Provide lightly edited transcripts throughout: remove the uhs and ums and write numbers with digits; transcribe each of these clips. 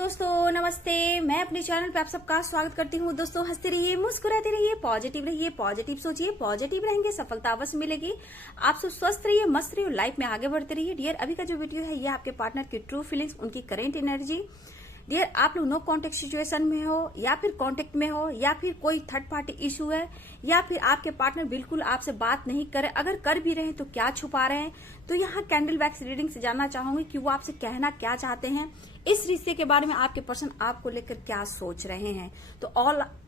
दोस्तों नमस्ते। मैं अपने चैनल पे आप सबका स्वागत करती हूँ। दोस्तों हंसते रहिए, मुस्कुराते रहिए, पॉजिटिव रहिए, पॉजिटिव सोचिए, पॉजिटिव रहेंगे, सफलता अवश्य मिलेगी। आप सब स्वस्थ रहिए, मस्त रहिए, लाइफ में आगे बढ़ते रहिए। डियर, अभी का जो वीडियो है ये आपके पार्टनर की ट्रू फीलिंग्स, उनकी करेंट एनर्जी। डियर, आप लोग नो कांटेक्ट सिचुएशन में हो या फिर कांटेक्ट में हो या फिर कोई थर्ड पार्टी इशू है या फिर आपके पार्टनर बिल्कुल आपसे बात नहीं करे, अगर कर भी रहे हैं तो क्या छुपा रहे हैं। तो यहाँ कैंडल वैक्स रीडिंग से जानना चाहूंगी कि वो आपसे कहना क्या चाहते हैं, इस रिश्ते के बारे में आपके पर्सन आपको लेकर क्या सोच रहे हैं। तो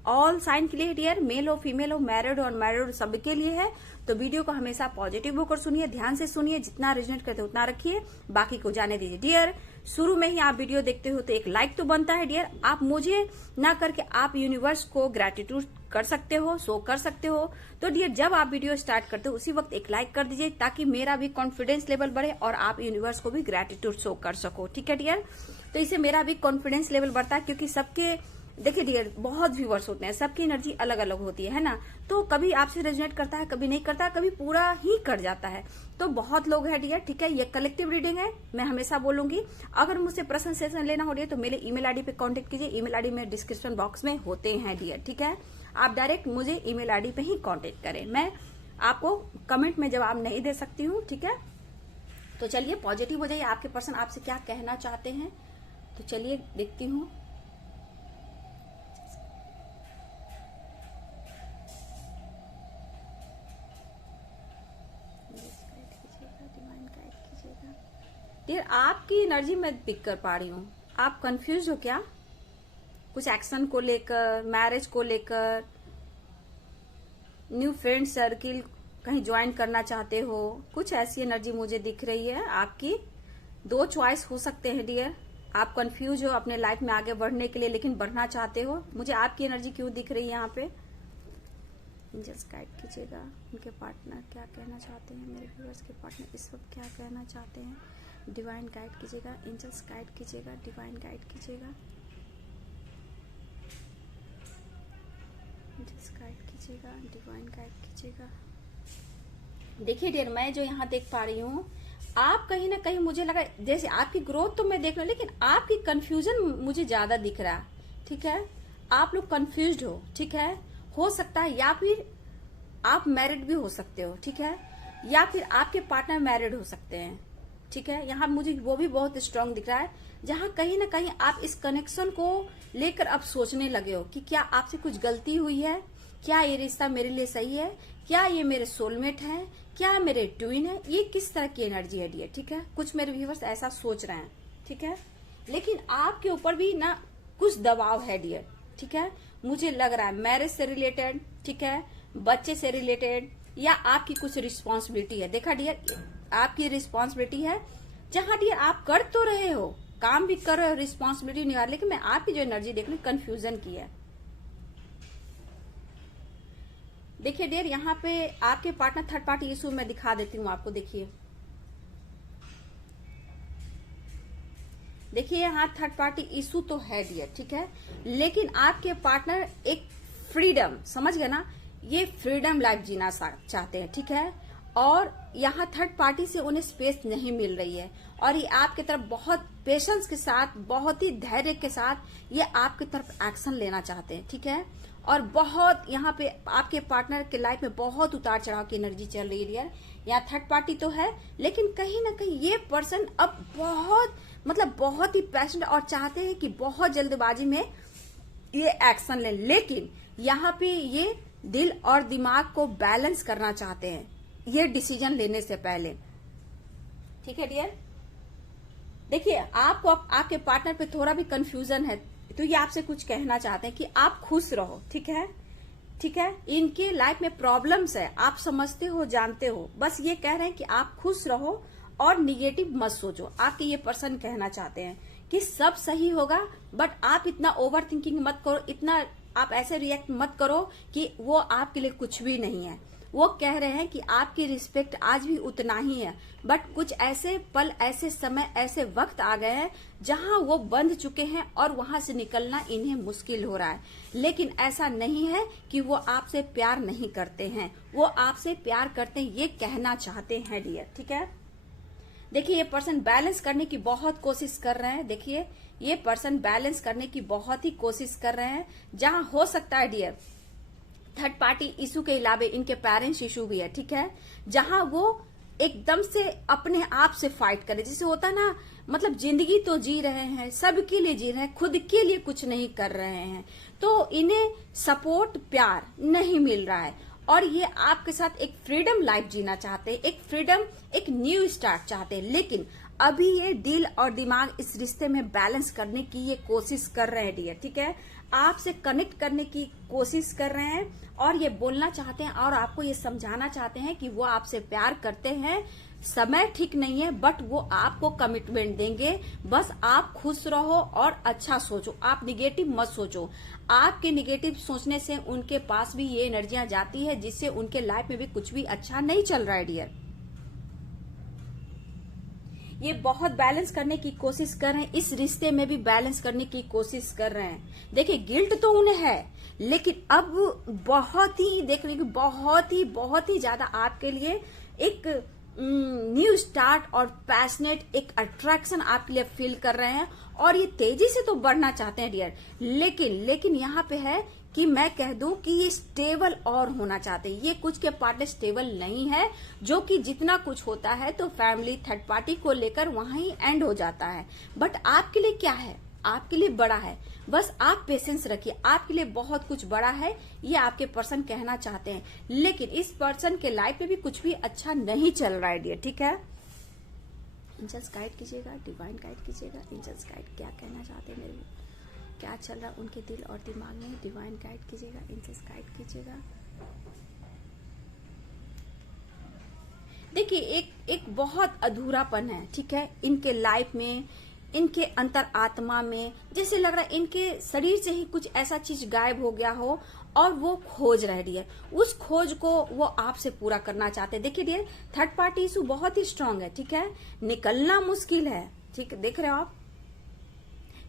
ऑल साइन के लिए डियर, मेल हो फीमेल हो, मैरिड और अनमैरिड सबके लिए है। तो वीडियो को हमेशा पॉजिटिव होकर सुनिए, ध्यान से सुनिए, जितना रेजोनेट करते उतना रखिए, बाकी को जाने दीजिए। डियर, शुरू में ही आप वीडियो देखते हो तो एक लाइक तो बनता है। डियर, आप मुझे ना करके आप यूनिवर्स को ग्रेटिट्यूड कर सकते हो, शो कर सकते हो। तो डियर, जब आप वीडियो स्टार्ट करते हो उसी वक्त एक लाइक कर दीजिए ताकि मेरा भी कॉन्फिडेंस लेवल बढ़े और आप यूनिवर्स को भी ग्रेटिट्यूड शो कर सको। ठीक है डियर, तो इससे मेरा भी कॉन्फिडेंस लेवल बढ़ता है, क्योंकि सबके देखिए डियर बहुत व्यूअर्स होते हैं, सबकी एनर्जी अलग अलग होती है ना। तो कभी आपसे रेजोनेट करता है, कभी नहीं करता, कभी पूरा ही कर जाता है। तो बहुत लोग हैं डियर, ठीक है। ये कलेक्टिव रीडिंग है, मैं हमेशा बोलूंगी। अगर मुझसे पर्सनल सेशन लेना हो डियर तो मेरे ईमेल आईडी पे कांटेक्ट कीजिए। ईमेल आईडी में डिस्क्रिप्शन बॉक्स में होते हैं डियर, ठीक है। आप डायरेक्ट मुझे ईमेल आईडी पे ही कांटेक्ट करें, मैं आपको कमेंट में जवाब नहीं दे सकती हूँ, ठीक है। तो चलिए पॉजिटिव हो जाइए, आपके पर्सन आपसे क्या कहना चाहते हैं। तो चलिए देखती हूँ। डियर, आपकी एनर्जी मैं पिक कर पा रही हूँ। आप कंफ्यूज हो क्या, कुछ एक्शन को लेकर, मैरिज को लेकर, न्यू फ्रेंड सर्किल कहीं ज्वाइन करना चाहते हो, कुछ ऐसी एनर्जी मुझे दिख रही है आपकी। दो चॉइस हो सकते हैं डियर, आप कंफ्यूज हो अपने लाइफ में आगे बढ़ने के लिए लेकिन बढ़ना चाहते हो। मुझे आपकी एनर्जी क्यों दिख रही है यहाँ पे, जस्ट गाइड कीजिएगा। उनके पार्टनर क्या कहना चाहते हैं, मेरे व्यूअर्स के पार्टनर इस वक्त क्या कहना चाहते हैं। डिवाइन गाइड कीजिएगा, एंजल्स गाइड कीजिएगा, डिवाइन गाइड कीजिएगा, एंजल्स गाइड कीजिएगा, डिवाइन गाइड कीजिएगा। देखिए डियर, मैं जो यहाँ देख पा रही हूँ, आप कहीं ना कहीं मुझे लगा जैसे आपकी ग्रोथ तो मैं देख रही हूँ, लेकिन आपकी कंफ्यूजन मुझे ज्यादा दिख रहा है, ठीक है। आप लोग कंफ्यूज्ड हो, ठीक है। हो सकता है या फिर आप मैरिड भी हो सकते हो, ठीक है, या फिर आपके पार्टनर मैरिड हो सकते हैं, ठीक है। यहाँ मुझे वो भी बहुत स्ट्रांग दिख रहा है, जहाँ कहीं ना कहीं आप इस कनेक्शन को लेकर अब सोचने लगे हो कि क्या आपसे कुछ गलती हुई है, क्या ये रिश्ता मेरे लिए सही है, क्या ये मेरे सोलमेट है, क्या मेरे ट्विन है, ये किस तरह की एनर्जी है डियर, ठीक है। कुछ मेरे व्यूअर्स ऐसा सोच रहे हैं, ठीक है। लेकिन आपके ऊपर भी ना कुछ दबाव है डियर, ठीक है। मुझे लग रहा है मैरिज से रिलेटेड, ठीक है, बच्चे से रिलेटेड, या आपकी कुछ रिस्पॉन्सिबिलिटी है। देखा डियर, आपकी रिस्पॉन्सिबिलिटी है, जहां डियर आप कर तो रहे हो, काम भी कर रहे हो, रिस्पॉन्सिबिलिटी नहीं आ रही, लेकिन मैं आपकी जो एनर्जी देख रही हूँ कंफ्यूजन की है। देखिए डियर, यहाँ पे आपके पार्टनर थर्ड पार्टी इशू में दिखा देती हूँ आपको। देखिए यहाँ थर्ड पार्टी इशू तो है डियर, ठीक है, लेकिन आपके पार्टनर एक फ्रीडम, समझ गए ना, ये फ्रीडम लाइफ जीना चाहते हैं, ठीक है। और यहाँ थर्ड पार्टी से उन्हें स्पेस नहीं मिल रही है, और ये आपकी तरफ बहुत पेशेंस के साथ, बहुत ही धैर्य के साथ ये आपकी तरफ एक्शन लेना चाहते हैं, ठीक है। और बहुत यहाँ पे आपके पार्टनर के लाइफ में बहुत उतार चढ़ाव की एनर्जी चल रही है डियर। यहाँ थर्ड पार्टी तो है, लेकिन कहीं ना कहीं ये पर्सन अब बहुत ही पैशनेट और चाहते हैं कि बहुत जल्दबाजी में ये एक्शन लें, लेकिन यहाँ पे ये दिल और दिमाग को बैलेंस करना चाहते हैं ये डिसीजन लेने से पहले, ठीक है डियर। देखिए आपको आपके पार्टनर पे थोड़ा भी कंफ्यूजन है, तो ये आपसे कुछ कहना चाहते हैं कि आप खुश रहो, ठीक है, ठीक है। इनके लाइफ में प्रॉब्लम्स है, आप समझते हो, जानते हो, बस ये कह रहे हैं कि आप खुश रहो और निगेटिव मत सोचो। आपके ये पर्सन कहना चाहते हैं कि सब सही होगा, बट आप इतना ओवर थिंकिंग मत करो, इतना आप ऐसे रिएक्ट मत करो कि वो आपके लिए कुछ भी नहीं है। वो कह रहे हैं कि आपकी रिस्पेक्ट आज भी उतना ही है, बट कुछ ऐसे पल, ऐसे समय, ऐसे वक्त आ गए हैं जहां वो बंध चुके हैं और वहां से निकलना इन्हें मुश्किल हो रहा है। लेकिन ऐसा नहीं है कि वो आपसे प्यार नहीं करते हैं, वो आपसे प्यार करते हैं, ये कहना चाहते हैं डियर, ठीक है। देखिए ये पर्सन बैलेंस करने की बहुत कोशिश कर रहे हैं। देखिए ये पर्सन बैलेंस करने की बहुत ही कोशिश कर रहे हैं। जहां हो सकता है डियर थर्ड पार्टी इशू के अलावा इनके पेरेंट्स इशू भी है, ठीक है, जहां वो एकदम से अपने आप से फाइट करे। जैसे होता ना, मतलब जिंदगी तो जी रहे हैं, सबके लिए जी रहे हैं, खुद के लिए कुछ नहीं कर रहे हैं, तो इन्हें सपोर्ट प्यार नहीं मिल रहा है और ये आपके साथ एक फ्रीडम लाइफ जीना चाहते हैं, एक फ्रीडम, एक न्यू स्टार्ट चाहते हैं। लेकिन अभी ये दिल और दिमाग इस रिश्ते में बैलेंस करने की ये कोशिश कर रहे हैं डियर, ठीक है, आपसे कनेक्ट करने की कोशिश कर रहे हैं और ये बोलना चाहते हैं और आपको ये समझाना चाहते हैं कि वो आपसे प्यार करते हैं। समय ठीक नहीं है बट वो आपको कमिटमेंट देंगे। बस आप खुश रहो और अच्छा सोचो, आप निगेटिव मत सोचो। आपके निगेटिव सोचने से उनके पास भी ये एनर्जियां जाती है जिससे उनके लाइफ में भी कुछ भी अच्छा नहीं चल रहा है डियर। ये बहुत बैलेंस करने की कोशिश कर रहे हैं, इस रिश्ते में भी बैलेंस करने की कोशिश कर रहे हैं। देखिए गिल्ट तो उन्हें है लेकिन अब बहुत ही देखने की बहुत ही ज्यादा आपके लिए एक न्यू स्टार्ट और पैशनेट एक अट्रैक्शन आपके लिए फील कर रहे हैं और ये तेजी से तो बढ़ना चाहते हैं डियर। लेकिन यहाँ पे है कि मैं कह दूं कि ये स्टेबल और होना चाहते हैं। ये कुछ के पार्टनर स्टेबल नहीं है, जो कि जितना कुछ होता है तो फैमिली थर्ड पार्टी को लेकर वहां ही एंड हो जाता है। बट आपके लिए क्या है, आपके लिए बड़ा है, बस आप पेशेंस रखिए, आपके लिए बहुत कुछ बड़ा है, ये आपके पर्सन कहना चाहते हैं। लेकिन इस पर्सन के लाइफ में भी कुछ भी अच्छा नहीं चल रहा है डियर, ठीक है। एंजल्स गाइड कीजिएगा, डिवाइन गाइड कीजिएगा, एंजल्स गाइड क्या कहना चाहते हैं मेरे, क्या चल रहा है उनके दिल और दिमाग में, डिवाइन गाइड कीजिएगा, एंजल्स गाइड कीजिएगा। देखिए एक बहुत अधूरापन है, ठीक है, इनके लाइफ में, इनके अंतर आत्मा में। जैसे लग रहा है इनके शरीर से ही कुछ ऐसा चीज गायब हो गया हो और वो खोज रही है, उस खोज को वो आपसे पूरा करना चाहते हैं। देखिए डियर थर्ड पार्टी इशू बहुत ही स्ट्रांग है, ठीक है, निकलना मुश्किल है, ठीक है, देख रहे हो आप।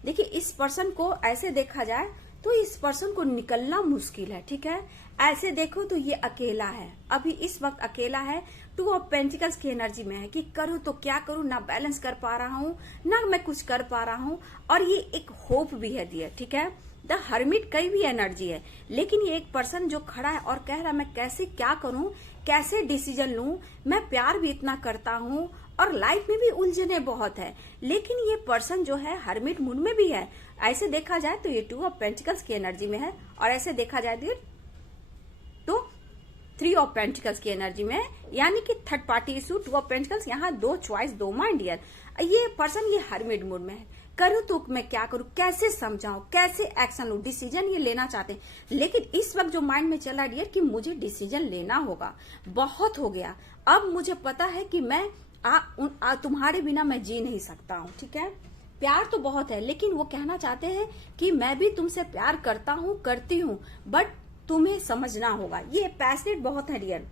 देखिए इस पर्सन को ऐसे देखा जाए तो इस पर्सन को निकलना मुश्किल है, ठीक है, ऐसे देखो तो ये अकेला है, अभी इस वक्त अकेला है। टू ऑफ पेंटिकल्स की एनर्जी में है कि करूँ तो क्या करूँ, ना बैलेंस कर पा रहा हूँ ना मैं कुछ कर पा रहा हूँ, और ये एक होप भी है दिया, ठीक है। द हर्मिट कई भी एनर्जी है, लेकिन ये एक पर्सन जो खड़ा है और कह रहा है मैं कैसे क्या करूँ, कैसे डिसीजन लूं, मैं प्यार भी इतना करता हूँ और लाइफ में भी उलझने बहुत है। लेकिन ये पर्सन जो है हर्मिट मूड में भी है। ऐसे देखा जाए तो ये टू ऑफ पेंटिकल्स की एनर्जी में है और ऐसे देखा जाए तो थ्री ऑफ पेंटिकल्स की एनर्जी में है, यानी कि third party issue, two of pentacles, यहाँ दो चॉइस, दो माइंड डियर। ये पर्सन ये हर्मिट मूड में है, करूँ तो मैं क्या करूँ, कैसे समझाऊं, कैसे एक्शन लूं, डिसीजन ये लेना चाहते हैं। लेकिन इस वक्त जो माइंड में चल रहा है डियर कि मुझे डिसीजन लेना होगा, बहुत हो गया, अब मुझे पता है कि मैं तुम्हारे बिना मैं जी नहीं सकता हूँ, ठीक है। प्यार तो बहुत है लेकिन वो कहना चाहते हैं कि मैं भी तुमसे प्यार करता हूँ, करती हूँ, बट तुम्हें समझना होगा। ये पैशनेट बहुत है डियर।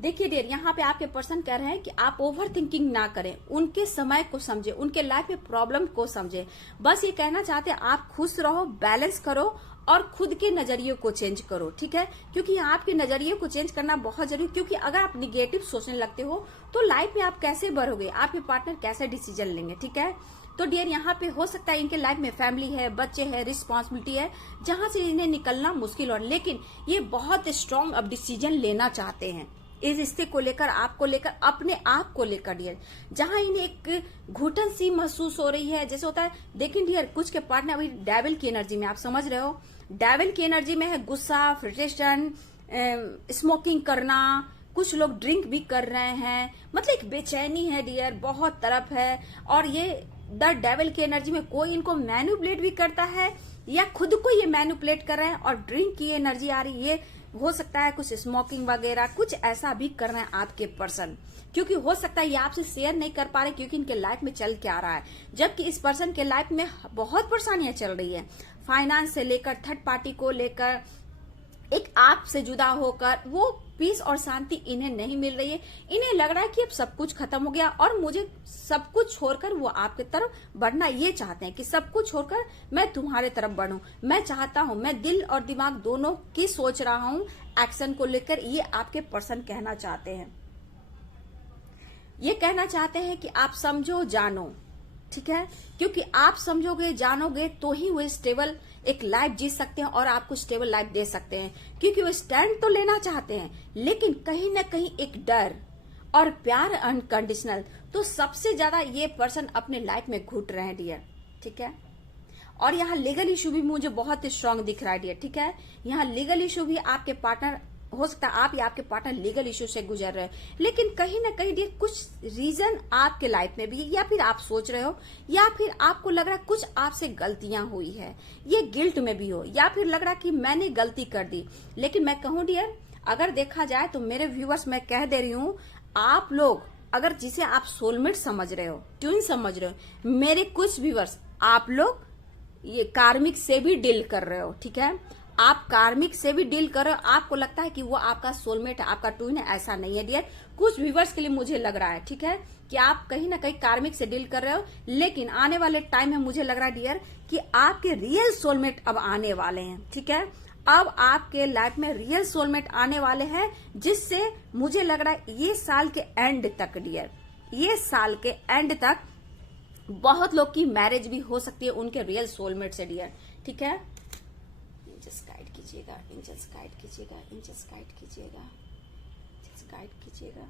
देखिए डियर यहाँ पे आपके पर्सन कह रहे हैं कि आप ओवर थिंकिंग ना करें, उनके समय को समझे, उनके लाइफ में प्रॉब्लम को समझे। बस ये कहना चाहते हैं आप खुश रहो, बैलेंस करो और खुद के नजरिए को चेंज करो, ठीक है, क्योंकि आपके नजरिए को चेंज करना बहुत जरूरी। क्योंकि अगर आप निगेटिव सोचने लगते हो तो लाइफ में आप कैसे बढ़ोगे, आपके पार्टनर कैसे डिसीजन लेंगे, ठीक है। तो डियर यहाँ पे हो सकता है इनके लाइफ में फैमिली है, बच्चे है, रिस्पॉन्सिबिलिटी है, जहां से इन्हें निकलना मुश्किल हो, लेकिन ये बहुत स्ट्रांग अब डिसीजन लेना चाहते हैं इस रिश्ते को लेकर, आपको लेकर, अपने आप को लेकर डियर। जहां इन्हें एक घुटन सी महसूस हो रही है, जैसे होता है, देखिए डियर कुछ के पार्टनर अभी डेविल की एनर्जी में, आप समझ रहे हो, डेविल की एनर्जी में है, गुस्सा, फ्रस्ट्रेशन, स्मोकिंग करना, कुछ लोग ड्रिंक भी कर रहे हैं, मतलब एक बेचैनी है डियर, बहुत तरफ है। और ये द डेविल की एनर्जी में कोई इनको मैनिपुलेट भी करता है या खुद को ये मैनिपुलेट कर रहे हैं, और ड्रिंक की एनर्जी आ रही है, हो सकता है कुछ स्मोकिंग वगैरह कुछ ऐसा भी कर रहे हैं आपके पर्सन, क्योंकि हो सकता है ये आपसे शेयर नहीं कर पा रहे क्योंकि इनके लाइफ में चल क्या रहा है, जबकि इस पर्सन के लाइफ में बहुत परेशानियां चल रही है, फाइनेंस से लेकर, थर्ड पार्टी को लेकर, एक आप से जुदा होकर वो पीस और शांति इन्हें नहीं मिल रही है। इन्हें लग रहा है कि अब सब कुछ खत्म हो गया और मुझे सब कुछ छोड़कर वो आपके तरफ बढ़ना, ये चाहते हैं कि सब कुछ छोड़कर मैं तुम्हारे तरफ बढ़ूं। मैं चाहता हूं, मैं दिल और दिमाग दोनों की सोच रहा हूं एक्शन को लेकर, ये आपके पर्सन कहना चाहते हैं। ये कहना चाहते हैं कि आप समझो जानो, ठीक है, क्योंकि आप समझोगे जानोगे तो ही वो स्टेबल एक लाइफ जी सकते हैं और आपको स्टेबल लाइफ दे सकते हैं। क्योंकि वो स्टैंड तो लेना चाहते हैं, लेकिन कहीं ना कहीं एक डर और प्यार अनकंडीशनल, तो सबसे ज्यादा ये पर्सन अपने लाइफ में घुट रहे हैं डियर, ठीक है। और यहाँ लीगल इशू भी मुझे बहुत स्ट्रांग दिख रहा है डियर, ठीक है। यहाँ लीगल इशू भी आपके पार्टनर, हो सकता है आप या आपके पार्टनर लीगल इशू से गुजर रहे हैं, लेकिन कहीं ना कहीं डियर कुछ रीजन आपके लाइफ में भी, या फिर आप सोच रहे हो, या फिर आपको लग रहा है कुछ आपसे गलतियां हुई है, ये गिल्ट में भी हो, या फिर लग रहा कि मैंने गलती कर दी। लेकिन मैं कहूं डियर, अगर देखा जाए तो मेरे व्यूअर्स, मैं कह दे रही हूं, आप लोग अगर जिसे आप सोलमेट समझ रहे हो, ट्विन समझ रहे हो, मेरे कुछ व्यूअर्स आप लोग ये कार्मिक से भी डील कर रहे हो, ठीक है। आप कार्मिक से भी डील कर रहे हो, आपको लगता है कि वो आपका सोलमेट है, आपका ट्विन है, ऐसा नहीं है डियर। कुछ व्यूवर्स के लिए मुझे लग रहा है, ठीक है, कि आप कहीं ना कहीं कार्मिक से डील कर रहे हो, लेकिन आने वाले टाइम में मुझे लग रहा है डियर कि आपके रियल सोलमेट अब आने वाले हैं, ठीक है। अब आपके लाइफ में रियल सोलमेट आने वाले हैं, जिससे मुझे लग रहा है ये साल के एंड तक डियर, ये साल के एंड तक बहुत लोग की मैरिज भी हो सकती है उनके रियल सोलमेट से डियर, ठीक है। इंचेस गाइड कीजिएगा, इंचेस गाइड कीजिएगा, इंचेस गाइड कीजिएगा, इंचेस गाइड कीजिएगा।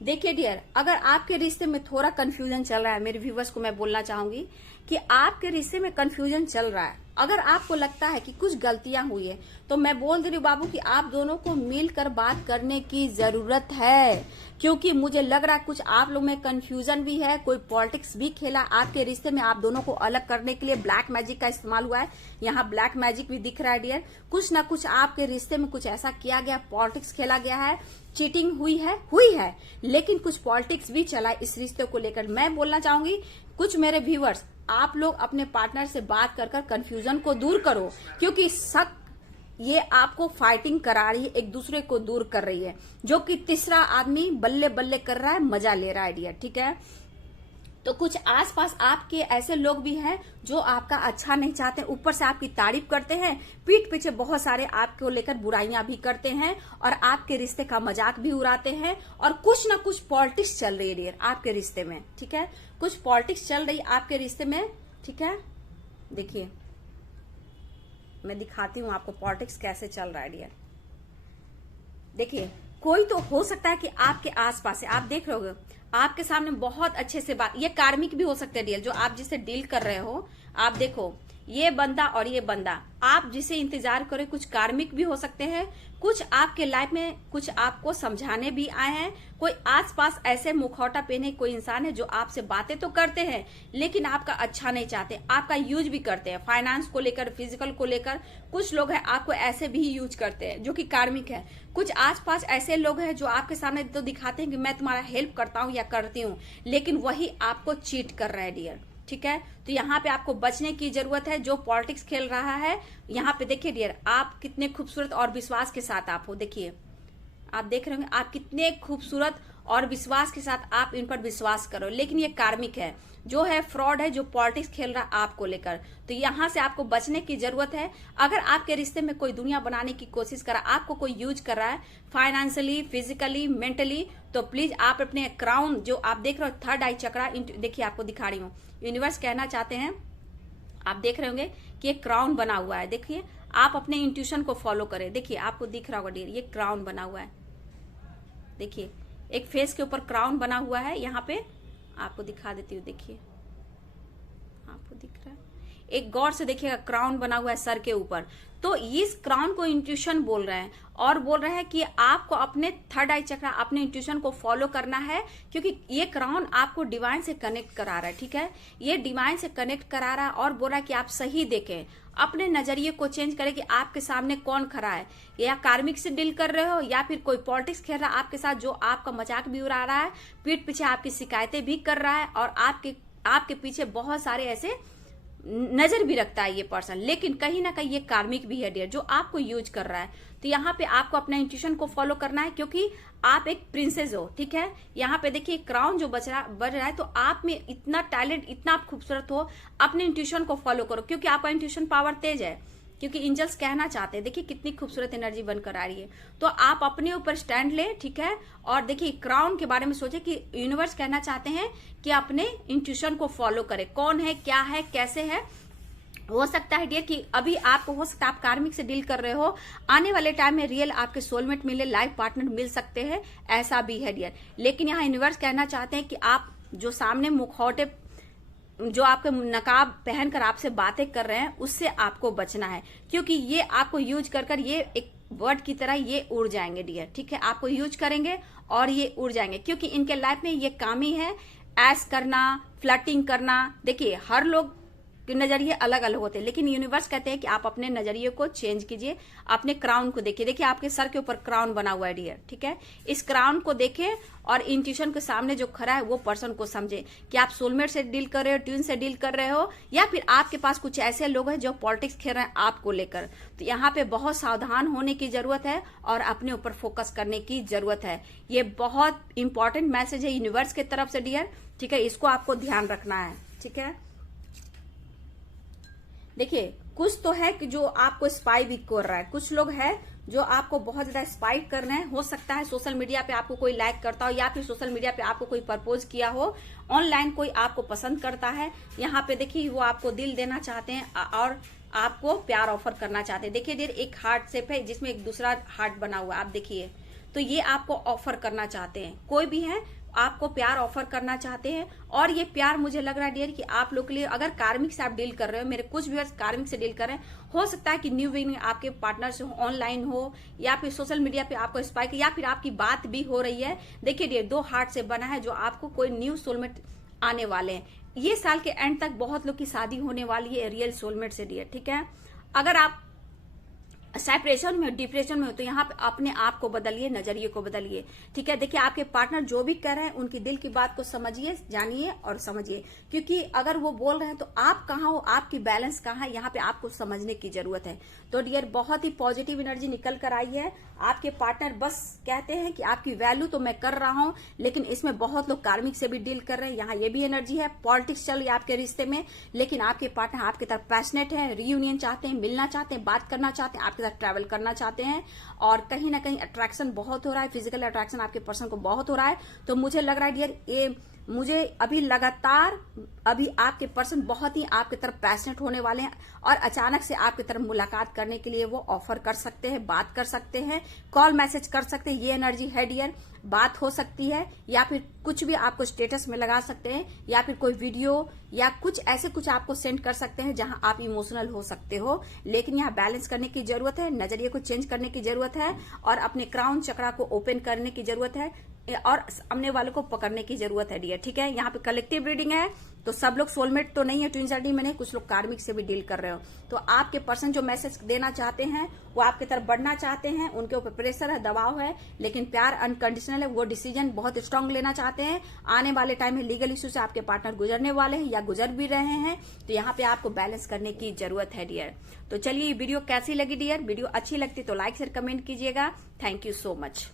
देखिए डियर, अगर आपके रिश्ते में थोड़ा कंफ्यूजन चल रहा है, मेरे व्यूवर्स को मैं बोलना चाहूंगी कि आपके रिश्ते में कंफ्यूजन चल रहा है, अगर आपको लगता है कि कुछ गलतियां हुई है, तो मैं बोल दे रही हूँ बाबू कि आप दोनों को मिलकर बात करने की जरूरत है। क्योंकि मुझे लग रहा है कुछ आप लोग में कंफ्यूजन भी है, कोई पॉलिटिक्स भी खेला आपके रिश्ते में, आप दोनों को अलग करने के लिए ब्लैक मैजिक का इस्तेमाल हुआ है। यहाँ ब्लैक मैजिक भी दिख रहा है डियर, कुछ ना कुछ आपके रिश्ते में कुछ ऐसा किया गया, पॉलिटिक्स खेला गया है, चीटिंग हुई है, लेकिन कुछ पॉलिटिक्स भी चला इस रिश्ते को लेकर। मैं बोलना चाहूंगी कुछ मेरे व्यूअर्स, आप लोग अपने पार्टनर से बात कर कंफ्यूजन को दूर करो, क्योंकि शक ये आपको फाइटिंग करा रही है, एक दूसरे को दूर कर रही है, जो कि तीसरा आदमी बल्ले बल्ले कर रहा है, मजा ले रहा है डियर, ठीक है। तो कुछ आसपास आपके ऐसे लोग भी हैं जो आपका अच्छा नहीं चाहते, ऊपर से आपकी तारीफ करते हैं, पीठ पीछे बहुत सारे आपको लेकर बुराइयां भी करते हैं और आपके रिश्ते का मजाक भी उड़ाते हैं। और कुछ ना कुछ पॉलिटिक्स चल रही है डियर आपके रिश्ते में, ठीक है, कुछ पॉलिटिक्स चल रही है आपके रिश्ते में, ठीक है। देखिए मैं दिखाती हूँ आपको पॉलिटिक्स कैसे चल रहा है डियर। देखिए कोई तो हो सकता है कि आपके आसपास है, आप देख रहे होगे, आपके सामने बहुत अच्छे से बात, ये कार्मिक भी हो सकते हैं डियर, जो आप जिससे डील कर रहे हो, आप देखो ये बंदा और ये बंदा, आप जिसे इंतजार करें, कुछ कार्मिक भी हो सकते हैं, कुछ आपके लाइफ में कुछ आपको समझाने भी आए हैं। कोई आसपास ऐसे मुखौटा पहने कोई इंसान है जो आपसे बातें तो करते हैं, लेकिन आपका अच्छा नहीं चाहते, आपका यूज भी करते हैं, फाइनेंस को लेकर, फिजिकल को लेकर। कुछ लोग हैं आपको ऐसे भी यूज करते हैं, जो कि कार्मिक है। कुछ आसपास ऐसे लोग हैं जो आपके सामने तो दिखाते हैं कि मैं तुम्हारा हेल्प करता हूँ या करती हूँ, लेकिन वही आपको चीट कर रहा है डियर, ठीक है। तो यहाँ पे आपको बचने की जरूरत है, जो पॉलिटिक्स खेल रहा है। यहाँ पे देखिए डियर, आप कितने खूबसूरत और विश्वास के साथ आप हो, देखिए आप देख रहे होंगे आप कितने खूबसूरत और विश्वास के साथ आप इन पर विश्वास करो, लेकिन ये कार्मिक है, जो है फ्रॉड है, जो पॉलिटिक्स खेल रहा है आपको लेकर। तो यहाँ से आपको बचने की जरूरत है। अगर आपके रिश्ते में कोई दुनिया बनाने की कोशिश कर रहा है, आपको कोई यूज कर रहा है फाइनेंशियली, फिजिकली, मेंटली, तो प्लीज आप अपने क्राउन, जो आप देख रहे हो थर्ड आई चक्रा, देखिए आपको दिखा रही हूँ, यूनिवर्स कहना चाहते हैं, आप देख रहे होंगे कि एक क्राउन बना हुआ है। देखिए आप अपने इंट्यूशन को फॉलो करें, देखिए आपको दिख रहा होगा डियर, ये क्राउन बना हुआ है, देखिए एक फेस के ऊपर क्राउन बना हुआ है। यहाँ पे आपको दिखा देती हूँ, देखिए आपको दिख रहा है, एक गौर से देखिएगा, क्राउन बना हुआ है सर के ऊपर। तो इस क्राउन को इंट्यूशन बोल रहे हैं, और बोल रहे हैं कि आपको अपने थर्ड आई चक्रा, अपने इंट्यूशन को फॉलो करना है, क्योंकि ये क्राउन आपको डिवाइन से कनेक्ट करा रहा है, ठीक है। ये डिवाइन से कनेक्ट करा रहा है और बोल रहा है कि आप सही देखें, अपने नजरिए को चेंज करें कि आपके सामने कौन खड़ा है, या कार्मिक से डील कर रहे हो, या फिर कोई पॉलिटिक्स खेल रहा है आपके साथ, जो आपका मजाक भी उड़ा रहा है, पीठ पीछे आपकी शिकायतें भी कर रहा है, और आपके पीछे बहुत सारे ऐसे नजर भी रखता है ये पर्सन, लेकिन कहीं ना कहीं ये कार्मिक भी है डियर, जो आपको यूज कर रहा है। तो यहाँ पे आपको अपना इंट्यूशन को फॉलो करना है, क्योंकि आप एक प्रिंसेस हो, ठीक है। यहाँ पे देखिए क्राउन जो बज रहा है, तो आप में इतना टैलेंट, इतना आप खूबसूरत हो, अपने इंट्यूशन को फॉलो करो, क्योंकि आपका इंट्यूशन पावर तेज है। क्योंकि एंजल्स कहना चाहते हैं, देखिए कितनी खूबसूरत एनर्जी बनकर आ रही है। तो आप अपने ऊपर स्टैंड ले, ठीक है। और देखिए क्राउन के बारे में सोचे कि यूनिवर्स कहना चाहते हैं कि अपने इंट्यूशन को फॉलो करें, कौन है, क्या है, कैसे है। हो सकता है डियर कि अभी आपको हो सकता है आप कार्मिक से डील कर रहे हो, आने वाले टाइम में रियल आपके सोलमेट मिले, लाइफ पार्टनर मिल सकते हैं, ऐसा भी है डियर। लेकिन यहाँ यूनिवर्स कहना चाहते हैं कि आप जो सामने मुखौटे, जो आपके नकाब पहनकर आपसे बातें कर रहे हैं, उससे आपको बचना है, क्योंकि ये आपको यूज कर ये एक वर्ड की तरह ये उड़ जाएंगे डियर, ठीक है। आपको यूज करेंगे और ये उड़ जाएंगे, क्योंकि इनके लाइफ में ये काम ही है ऐश करना, फ्लर्टिंग करना। देखिए हर लोग के नजरिए अलग अलग होते हैं, लेकिन यूनिवर्स कहते हैं कि आप अपने नजरिए को चेंज कीजिए, अपने क्राउन को देखिए। देखिए आपके सर के ऊपर क्राउन बना हुआ है डियर, ठीक है। इस क्राउन को देखें और इंट्यूशन के सामने जो खड़ा है वो पर्सन को समझे कि आप सोलमेट से डील कर रहे हो, ट्यून से डील कर रहे हो, या फिर आपके पास कुछ ऐसे लोग हैं जो पॉलिटिक्स खेल रहे हैं आपको लेकर। तो यहाँ पे बहुत सावधान होने की जरूरत है और अपने ऊपर फोकस करने की जरूरत है। ये बहुत इंपॉर्टेंट मैसेज है यूनिवर्स की तरफ से डियर, ठीक है। इसको आपको ध्यान रखना है, ठीक है। देखिए कुछ तो है कि जो आपको स्पाई भी कर रहा है, कुछ लोग हैं जो आपको बहुत ज्यादा स्पाई कर रहे हैं। हो सकता है सोशल मीडिया पे आपको कोई लाइक करता हो, या फिर सोशल मीडिया पे आपको कोई प्रपोज किया हो, ऑनलाइन कोई आपको पसंद करता है। यहाँ पे देखिए वो आपको दिल देना चाहते हैं और आपको प्यार ऑफर करना चाहते हैं। देखिए डियर एक हार्ट शेप है जिसमें एक दूसरा हार्ट बना हुआ है, आप देखिए। तो ये आपको ऑफर करना चाहते हैं, कोई भी है आपको प्यार ऑफर करना चाहते हैं। और ये प्यार मुझे लग रहा है डियर कि आप लोग के लिए, अगर कार्मिक से आप डील कर रहे हो, मेरे कुछ व्यूअर्स कार्मिक से डील कर रहे हैं, हो सकता है कि न्यू बिगिनिंग आपके पार्टनर से ऑनलाइन हो, या फिर सोशल मीडिया पे आपको स्पाइक, या फिर आपकी बात भी हो रही है। देखिए डियर 2 हार्ट से बना है, जो आपको कोई न्यू सोलमेट आने वाले हैं। ये साल के एंड तक बहुत लोग की शादी होने वाली है रियल सोलमेट से डियर, ठीक है। अगर आप सेपरेशन में, डिप्रेशन में हो, तो यहाँ पे अपने आप को बदलिए, नजरिए को बदलिए, ठीक है। देखिए आपके पार्टनर जो भी कर रहे हैं उनकी दिल की बात को समझिए, जानिए और समझिए, क्योंकि अगर वो बोल रहे हैं तो आप कहाँ हो, आपकी बैलेंस कहाँ है, यहाँ पे आपको समझने की जरूरत है। तो डियर बहुत ही पॉजिटिव एनर्जी निकल कर आई है। आपके पार्टनर बस कहते हैं कि आपकी वैल्यू तो मैं कर रहा हूं, लेकिन इसमें बहुत लोग कार्मिक से भी डील कर रहे हैं। यहाँ ये भी एनर्जी है, पॉलिटिक्स चल रही है आपके रिश्ते में, लेकिन आपके पार्टनर आपकी तरफ पैशनेट है, रियूनियन चाहते हैं, मिलना चाहते हैं, बात करना चाहते हैं, आपके साथ ट्रैवल करना चाहते हैं। और कहीं ना कहीं अट्रैक्शन बहुत हो रहा है, फिजिकल अट्रैक्शन आपके पर्सन को बहुत हो रहा है। तो मुझे लग रहा है डियर ये मुझे अभी लगातार अभी आपके पर्सन बहुत ही आपकी तरफ पैशनेट होने वाले हैं, और अचानक से आपकी तरफ मुलाकात करने के लिए वो ऑफर कर सकते हैं, बात कर सकते हैं, कॉल मैसेज कर सकते हैं। ये एनर्जी है डियर, बात हो सकती है, या फिर कुछ भी आपको स्टेटस में लगा सकते हैं, या फिर कोई वीडियो या कुछ ऐसे कुछ आपको सेंड कर सकते हैं जहां आप इमोशनल हो सकते हो। लेकिन यहाँ बैलेंस करने की जरूरत है, नजरिए को चेंज करने की जरूरत है, और अपने क्राउन चक्रा को ओपन करने की जरूरत है, और सामने वाले को पकड़ने की जरूरत है डियर, ठीक है। यहाँ पे कलेक्टिव रीडिंग है, तो सब लोग सोलमेट तो नहीं है, ट्विन साइड में नहीं, कुछ लोग कार्मिक से भी डील कर रहे हो। तो आपके पर्सन जो मैसेज देना चाहते हैं, वो आपकी तरफ बढ़ना चाहते हैं, उनके ऊपर प्रेशर है, दबाव है, लेकिन प्यार अनकंडीशनल है। वो डिसीजन बहुत स्ट्रांग लेना चाहते हैं। आने वाले टाइम में लीगल इश्यू से आपके पार्टनर गुजरने वाले हैं या गुजर भी रहे हैं, तो यहाँ पे आपको बैलेंस करने की जरूरत है डियर। तो चलिए ये वीडियो कैसी लगी डियर? वीडियो अच्छी लगती तो लाइक शेयर कमेंट कीजिएगा। Thank you so much.